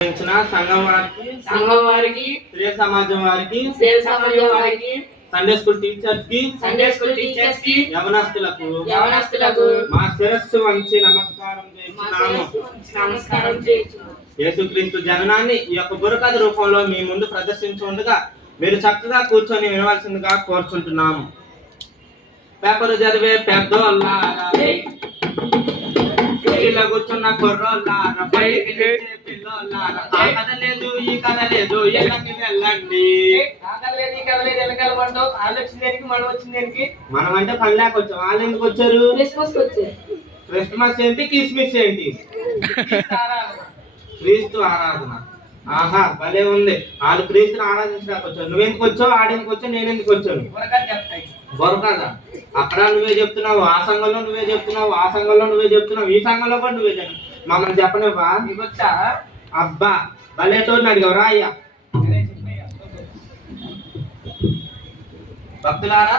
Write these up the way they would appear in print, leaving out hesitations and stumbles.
సంఘం వారికి స్త్రీ సమాజం వారికి సండే స్కూల్ టీచర్స్ కి యవనస్తులకు మా శిరస్సు వంచి నమస్కారం చేస్తున్నాము. యేసుక్రీస్తు జననాన్ని ఈ యొక్క బుర్రకథ రూపంలో మీ ముందు ప్రదర్శించుండగా మీరు చక్కగా కూర్చొని వినవలసిందిగా కోరుచుంటున్నాము. పేపర్ చదివే పెద్దోళ్ళారా, ఇలా కూర్చున్న కుర్రోళ్ళారా, బయటికి లేచే పిల్లోళ్ళారా, ఆ కథ లేదు ఈ కథ లేదు ఎక్కడికి వెళ్ళండి. మనం అంటే పని లేక వచ్చాం, వాళ్ళు ఎందుకు వచ్చారు? క్రిస్మస్ ఏంటి, కిస్మిస్ ఏంటి? క్రీస్తు ఆరాధన. ఆహా, భలే ఉంది. వాళ్ళు క్రీస్తుని ఆరాధించడానికి వచ్చావు. నువ్వెందుకు వచ్చావు, ఆడెందుకు వచ్చావు, నేను ఎందుకు వచ్చాను? బొరకదా? అక్కడ నువ్వే చెప్తున్నావు, ఆ సంఘంలో నువ్వే చెప్తున్నావు, ఆ సంఘంలో నువ్వే చెప్తున్నావు, ఈ సంఘంలో కూడా నువ్వే చెప్పు. మమ్మల్ని చెప్పనివ్వా? వచ్చా? అబ్బా, భలే తోడిని అడిగావు. రా అయ్యా. భక్తులారా,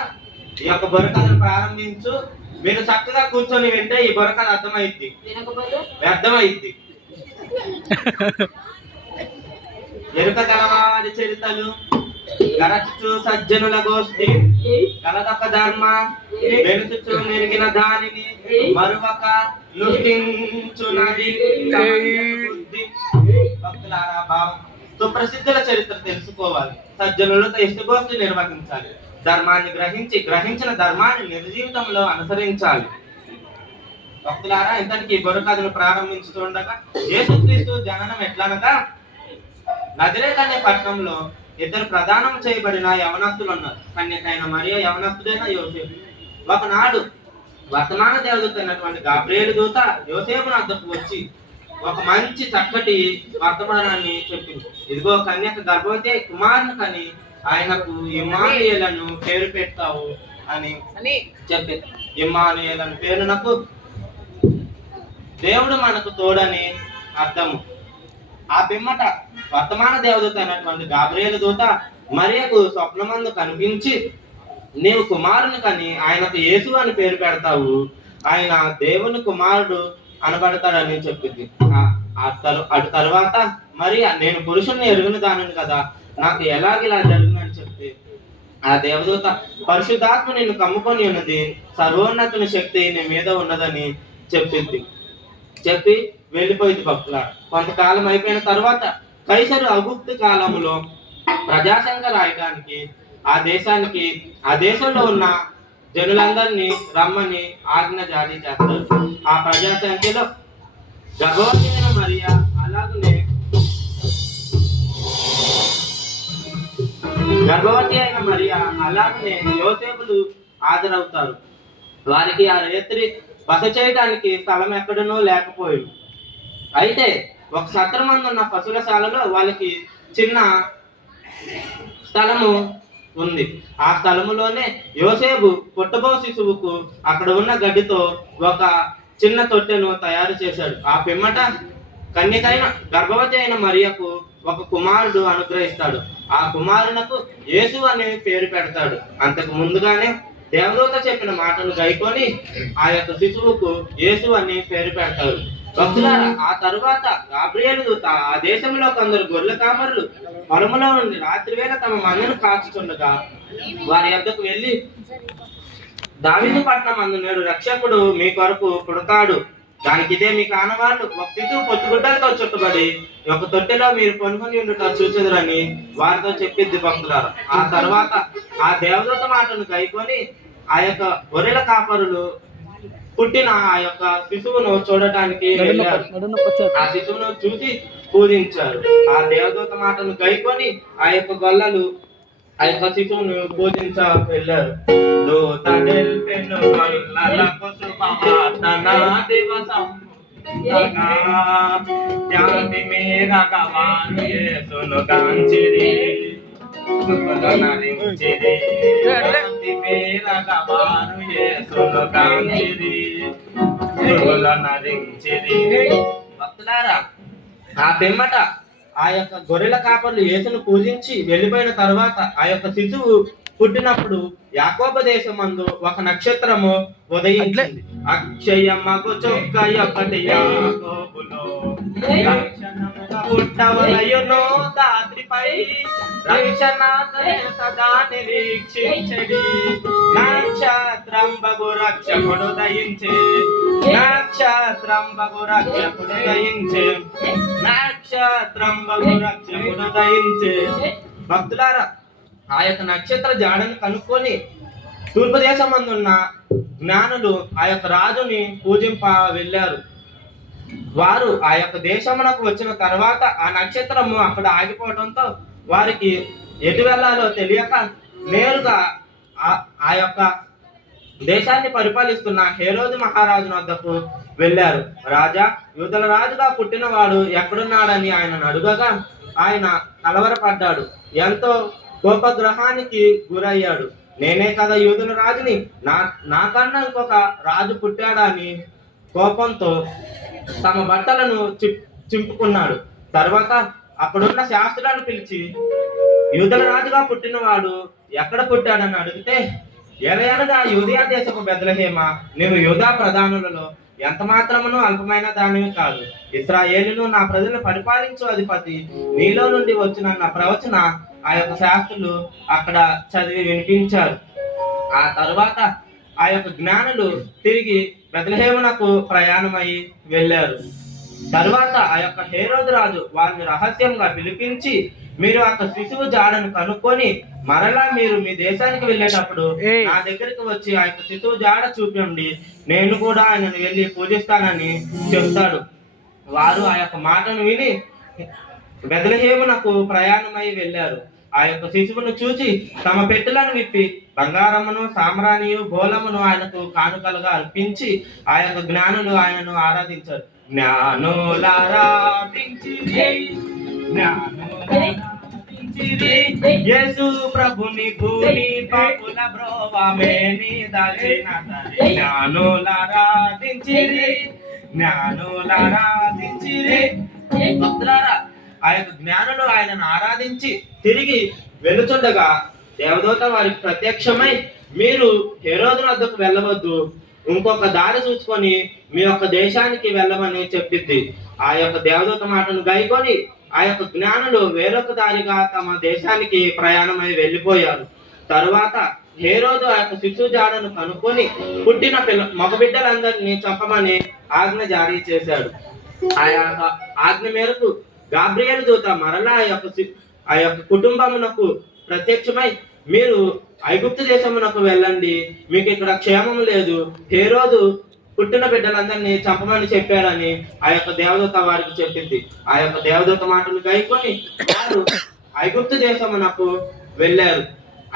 ఈ యొక్క బుర్రకథను ప్రారంభించు. మీరు చక్కగా కూర్చొని వింటే ఈ బుర్రకథ అర్థమైద్ది, వ్యర్థమైద్ది. ఎరుక గలవారి చరితలు, గరచుచు సజ్జనుల గోష్ఠి, కలదొక ధర్మ వెనుచుచు నెరిగిన దానిని మరువక నుష్టించునది బుద్ధి. భక్తులారా, భావం సుప్రసిద్ధుల చరిత్ర తెలుసుకోవాలి. సజ్జనులతో ఇష్టగోష్ఠి నిర్వహించాలి. ధర్మాన్ని గ్రహించిన ధర్మాన్ని నిజ జీవితంలో అనుసరించాలి. భక్తులారా, ఇంతటికి బుర్రకథను ప్రారంభించుతుండగా యేసుక్రీస్తు జననం ఎట్లనగా, నజరేత్ అనే పట్టణంలో ఇద్దరు ప్రదానం చేయబడిన యవనస్తులు ఉన్నారు. కన్యకైన మరియ, యవనస్తుడైన యోసేపు. ఒకనాడు వర్తమాన దేవదూత అయినటువంటి గాబ్రియేలు దూత యోసేపు వద్దకు వచ్చి ఒక మంచి చక్కటి వర్తమానాన్ని చెప్పింది. ఇదిగో, కన్యక గర్భవతి కుమారుని కని ఆయనకు ఇమ్మానుయేలను పేరు పెడతావు అని చెప్పింది. ఇమ్మానుయేలను పేరునకు దేవుడు మనకు తోడని అర్థము. ఆ పిమ్మట వర్తమాన దేవదూత అయినటువంటి గాబ్రియేలు దూత మరియకు స్వప్నమందు కనిపించి, నీవు కుమారుని కని ఆయనకు యేసు అని పేరు పెడతావు, ఆయన దేవుని కుమారుడు అనబడతాడని చెప్పింది. అటు తర్వాత మరి నేను పురుషుణ్ణి ఎరుగుని దానిని కదా, నాకు ఎలాగిలా జరుగునని చెప్తే ఆ దేవదూత, పరిశుద్ధాత్మ నిన్ను కమ్ముకొని ఉన్నది, సర్వోన్నతుని శక్తి నీ మీద ఉన్నదని చెప్పి వెళ్ళిపోయింది. భక్తుల కొంతకాలం అయిపోయిన తర్వాత కైసరు అగుప్తు కాలంలో ప్రజాసంఘ రాయడానికి ఆ దేశంలో ఉన్న జనులందరినీ రమ్మని ఆజ్ఞ జారీ చేస్తారు. ఆ ప్రజాసంఖ్యలో గర్భవతి అయిన మరియా అలాగనే యోసేపులు హాజరవుతారు. వారికి ఆ రాత్రి బస చేయడానికి స్థలం ఎక్కడనూ లేకపోయింది. అయితే ఒక సత్రమందు ఉన్న పశువులశాలలో వాళ్ళకి చిన్న స్థలము ఉంది. ఆ స్థలములోనే యోసేపు పుట్టబో శిశువుకు అక్కడ ఉన్న గడ్డితో ఒక చిన్న తొట్టెను తయారు చేశాడు. ఆ పిమ్మట కన్యకైన గర్భవతి అయిన మరియకు ఒక కుమారుడు అనుగ్రహిస్తాడు. ఆ కుమారునకు యేసు అనే పేరు పెడతాడు. అంతకు ముందుగానే దేవదూత చెప్పిన మాటను గైకొని ఆ యొక్క శిశువుకు యేసు అని పేరు పెడతారు. భక్తులారా, ఆ తరువాత గాబ్రియేలు దూత ఆ దేశంలో కొందరు గొర్రెల కాపరులు పొలములో నుండి రాత్రివేళ తమ మందను కాచుచుండగా వారి యొద్దకు వెళ్ళి, దావీదు పట్టణం అందు నేడు రక్షకుడు మీ కొరకు పుడతాడు, దానికి ఇదే మీకు ఆనవాళ్ళు. ఒక శిశువు పొత్తుగుడ్డలతో చుట్టబడి ఒక తొట్టెలో మీరు కొనుక్కొని ఉండుట చూచెదరని వారితో చెప్పింది. భక్తులారా, ఆ తర్వాత ఆ దేవదూత మాటను గైకొని ఆ యొక్క గొర్రెల కాపరులు పుట్టిన ఆ యొక్క శిశువును చూడటానికి వెళ్ళారు. ఆ శిశువును చూసి పూజించారు. ఆ దేవదూత మాటను గైకొని ఆ యొక్క గొల్లలు ఆ యొక్క శిశువును పూజించ వెళ్ళారు. భక్తులారా, ఆ పిమ్మట ఆ యొక్క గొర్రెల కాపర్లు యేసును పూజించి వెళ్ళిపోయిన తర్వాత ఆ యొక్క శిశువు పుట్టినప్పుడు యాకోబు దేశమందు ఒక నక్షత్రము ఉదయించింది. అక్షయమగు చొక్క ఒకటి యాకోబులో లక్షణముగా పుట్టవలయును దాత్రిపై రక్షణ సదా నిరీక్షించెడి. నక్షత్రంబగు రక్షకుడు దయించే, నక్షత్రంబగు రక్షకుడు దయించే, నక్షత్రంబగు రక్షకుడు దయించే. భక్తులారా, ఆ యొక్క నక్షత్ర జాడను కనుక్కొని తూర్పు దేశం ఉన్న జ్ఞానులు ఆ యొక్క రాజుని పూజింప వెళ్ళారు. వారు ఆ యొక్క దేశమునకు వచ్చిన తర్వాత ఆ నక్షత్రము అక్కడ ఆగిపోవడంతో వారికి ఎటు వెళ్ళాలో తెలియక నేరుగా ఆ యొక్క దేశాన్ని పరిపాలిస్తున్న హేరోదు మహారాజు వద్దకు వెళ్ళారు. రాజా, యూదుల రాజుగా పుట్టినవాడు ఎక్కడున్నాడని ఆయనను అడుగగా ఆయన కలవరపడ్డాడు. ఎంతో కోపగ్రహానికి గురయ్యాడు. నేనే కదా యూదుల రాజుని, నాకన్నా ఇంకొక రాజు పుట్టాడని కోపంతో తమ బట్టలను చింపుకున్నాడు. తర్వాత అక్కడున్న శాస్త్రాలను పిలిచి యూదుల రాజుగా పుట్టినవాడు ఎక్కడ పుట్టాడని అడిగితే, ఎలయనగా యూదయా దేశపు బెత్లెహేమ, నేను యూదా ప్రధానులలో ఎంత మాత్రమును అల్పమైన దానివి కాదు. ఇశ్రాయేలును నా ప్రజలను పరిపాలించు అధిపతి నీలో నుండి వచ్చిన ప్రవచన ఆ యొక్క శాస్త్రులు అక్కడ చదివి వినిపించారు. ఆ తర్వాత ఆ యొక్క జ్ఞానులు తిరిగి బెత్లెహేమునకు ప్రయాణమై వెళ్ళారు. తర్వాత ఆ యొక్క హేరోదు రాజు వారిని రహస్యంగా పిలిపించి, మీరు ఆ శిశువు జాడను కనుక్కొని మరలా మీరు మీ దేశానికి వెళ్ళేటప్పుడు నా దగ్గరికి వచ్చి ఆ యొక్క శిశువు జాడ చూపండి, నేను కూడా ఆయనను వెళ్ళి పూజిస్తానని చెప్తాడు. వారు ఆ యొక్క మాటను విని బెత్లెహేమునకు ప్రయాణమై వెళ్ళారు. ఆ యొక్క శిశువును చూచి తమ పెట్టెలను విప్పి బంగారమును, సామ్రాణియు, గోళమును ఆయనకు కానుకలుగా అర్పించి ఆ యొక్క జ్ఞానులు ఆయనను ఆరాధించారు. యేసు ప్రభుని భూమి పాపుల బ్రోవమేని దాచిన జ్ఞానులారాధించిరి, జ్ఞానులారాధించిరి. భక్తులారా, ఆ యొక్క జ్ఞానులు ఆయనను ఆరాధించి తిరిగి వెళుతుండగా దేవదూత వారికి ప్రత్యక్షమై, మీరు హేరోదు వద్దకు వెళ్ళవద్దు, ఇంకొక దారి చూసుకొని మీ యొక్క దేశానికి వెళ్ళమని చెప్పిద్ది. ఆ యొక్క దేవదూత మాటను గైకొని ఆ యొక్క జ్ఞానులు వేరొక దారిగా తమ దేశానికి ప్రయాణమై వెళ్ళిపోయారు. తరువాత హేరోదు ఆ యొక్క శిశువు జాడను కనుక్కొని పుట్టిన మగబిడ్డలందరినీ చంపమని ఆజ్ఞ జారీ చేశాడు. ఆ యొక్క ఆజ్ఞ మేరకు గాబ్రియేలు దూత మరలా ఆ యొక్క కుటుంబమునకు ప్రత్యక్షమై, మీరు ఐగుప్తు దేశమునకు వెళ్ళండి, మీకు ఇక్కడ క్షేమం లేదు, హేరోదు పుట్టిన బిడ్డలందరినీ చంపమని చెప్పాడని ఆ యొక్క దేవదూత వారికి చెప్పింది. ఆ యొక్క దేవదూత మాటలు గైకొని వారు ఐగుప్తు దేశమునకు వెళ్ళారు.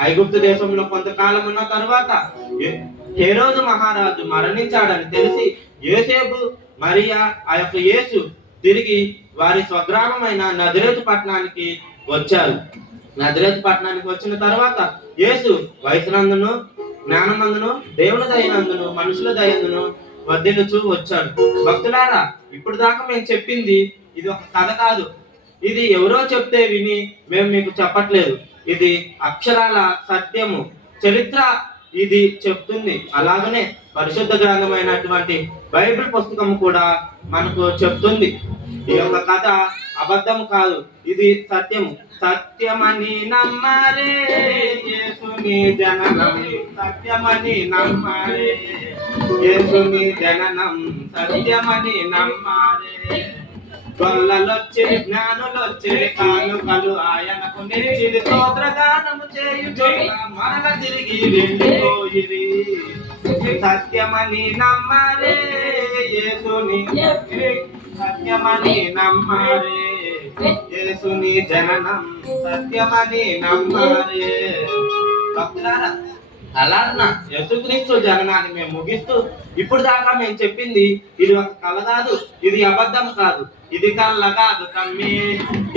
ఐగుప్తు దేశంలో కొంతకాలం ఉన్న తర్వాత హేరోదు మహారాజు మరణించాడని తెలిసి యోసేపు, మరియా, ఆ యొక్క యేసు తిరిగి వారి స్వగ్రామమైన నజరేతు పట్టణానికి వచ్చారు. నజరేతు పట్టణానికి వచ్చిన తర్వాత యేసు వయసునందును, జ్ఞానమందును, దేవుని దయనందును, మనుషుల దయందును వర్ధిల్లుచూ వచ్చాడు. భక్తులారా, ఇప్పుడు దాకా మేము చెప్పింది ఇది ఒక కథ కాదు. ఇది ఎవరో చెప్తే విని మేము మీకు చెప్పట్లేదు. ఇది అక్షరాల సత్యము, చరిత్ర ఇది చెప్తుంది. అలాగనే పరిశుద్ధ గ్రంథమైనటువంటి బైబిల్ పుస్తకం కూడా మనకు చెప్తుంది. ఈ యొక్క కథ అబద్ధం కాదు, ఇది సత్యము. సత్యమని నమ్మరే యేసుని జననం, సత్యమని నమ్మరే యేసుని జననం, సత్యమని నమ్మరే. గొల్లలొచ్చే, జ్ఞానులొచ్చే, కానుకలు ఆయనకు నిలిచి స్తోత్రగానము చేయుచున్న మరల తిరిగి వెళ్ళిపోయిరి. సత్యమని నమ్మరే యేసుని, సత్యమని నమ్మరే యేసుని జననం, సత్యమని నమ్మరే. భక్తులారా, అలాన్న యేసుక్రీస్తు జననాన్ని మేము ముగిస్తూ ఇప్పుడు దాకా మేము చెప్పింది ఇది ఒక కళ కాదు, ఇది అబద్ధం కాదు, ఇది కళ్ళ కాదు తమ్మి,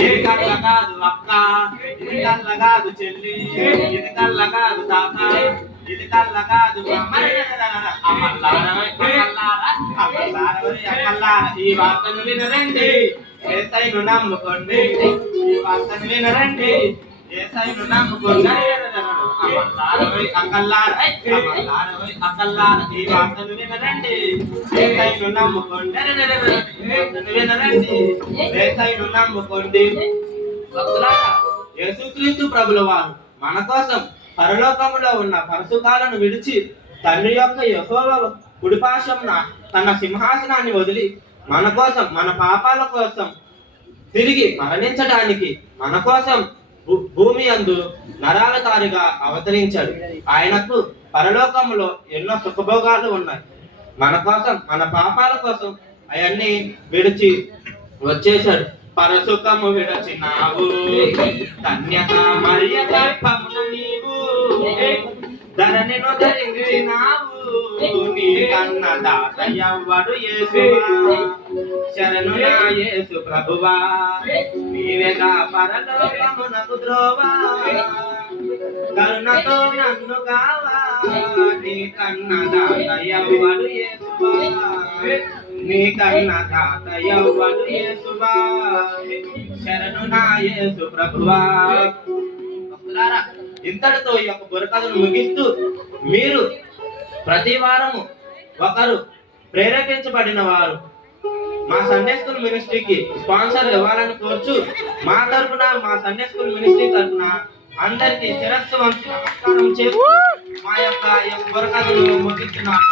ఇది కళ్ళ కాదు అక్క, ఇది కళ్ళ కాదు చెల్లి, ఇది కళ్ళ కాదు తాత, ఇది కళ్ళ కాదు ఈ వార్తను వినరండి, యేసయ్యను నమ్ముకోండి, ఈ వార్తను వినరండి, యేసయ్యను నమ్ముకోండి. అమల్లారవై అకల్లారై అమల్లారవై అకల్లార ఈ వార్తను వినరండి. యేసయ్యను నమ్ముకోండి. వినరండి. యేసయ్యను నమ్ముకోండి. భక్తులారా, యేసుక్రీస్తు ప్రభుల వారు మన కోసం పరలోకములో ఉన్న పరసుకాలను విడిచి తండ్రి యొక్క యెహోవా కుడిపార్శ్వమున తన సింహాసనాన్ని వదిలి మన కోసం, మన పాపాల కోసం తిరిగి మరణించడానికి మన కోసం భూమి యందు నరావతారిగా అవతరించాడు. ఆయనకు పరలోకములో ఎన్నో సుఖభోగాలు ఉన్నాయి. మన కోసం, మన పాపాల కోసం అవన్నీ విడిచి వచ్చేశాడు. పరసుఖము విడచినావు, కన్యక మరియ గర్భమున నీవు ధరణిను ధరించినావు. నీ కన్న దాత ఎవ్వడు యేసువా, శరణునా యేసు ప్రభువా, నీవేగా పరలోకమునకు ద్రోవా, కరుణతో నన్ను కావా. నీ కన్న దాత ఎవ్వడు యేసువా, నీ కన్న దాత ఎవ్వడు యేసువా, శరణునా యేసు ప్రభువా. భక్తులారా, ఇంతటితో ఈ యొక్క బుర్రకథను ముగిస్తూ మీరు ప్రతి వారము ఒకరు ప్రేరేపించబడిన వారు మా సండే స్కూల్ మినిస్ట్రీకి స్పాన్సర్ ఇవ్వాలని కోరుచు మా తరఫున, మా సండే స్కూల్ మినిస్ట్రీ తరఫున అందరికీ శిరస్సు వంచి నమస్కారం చేస్తూ మా యొక్క బుర్రకథను ముగిస్తున్నాం.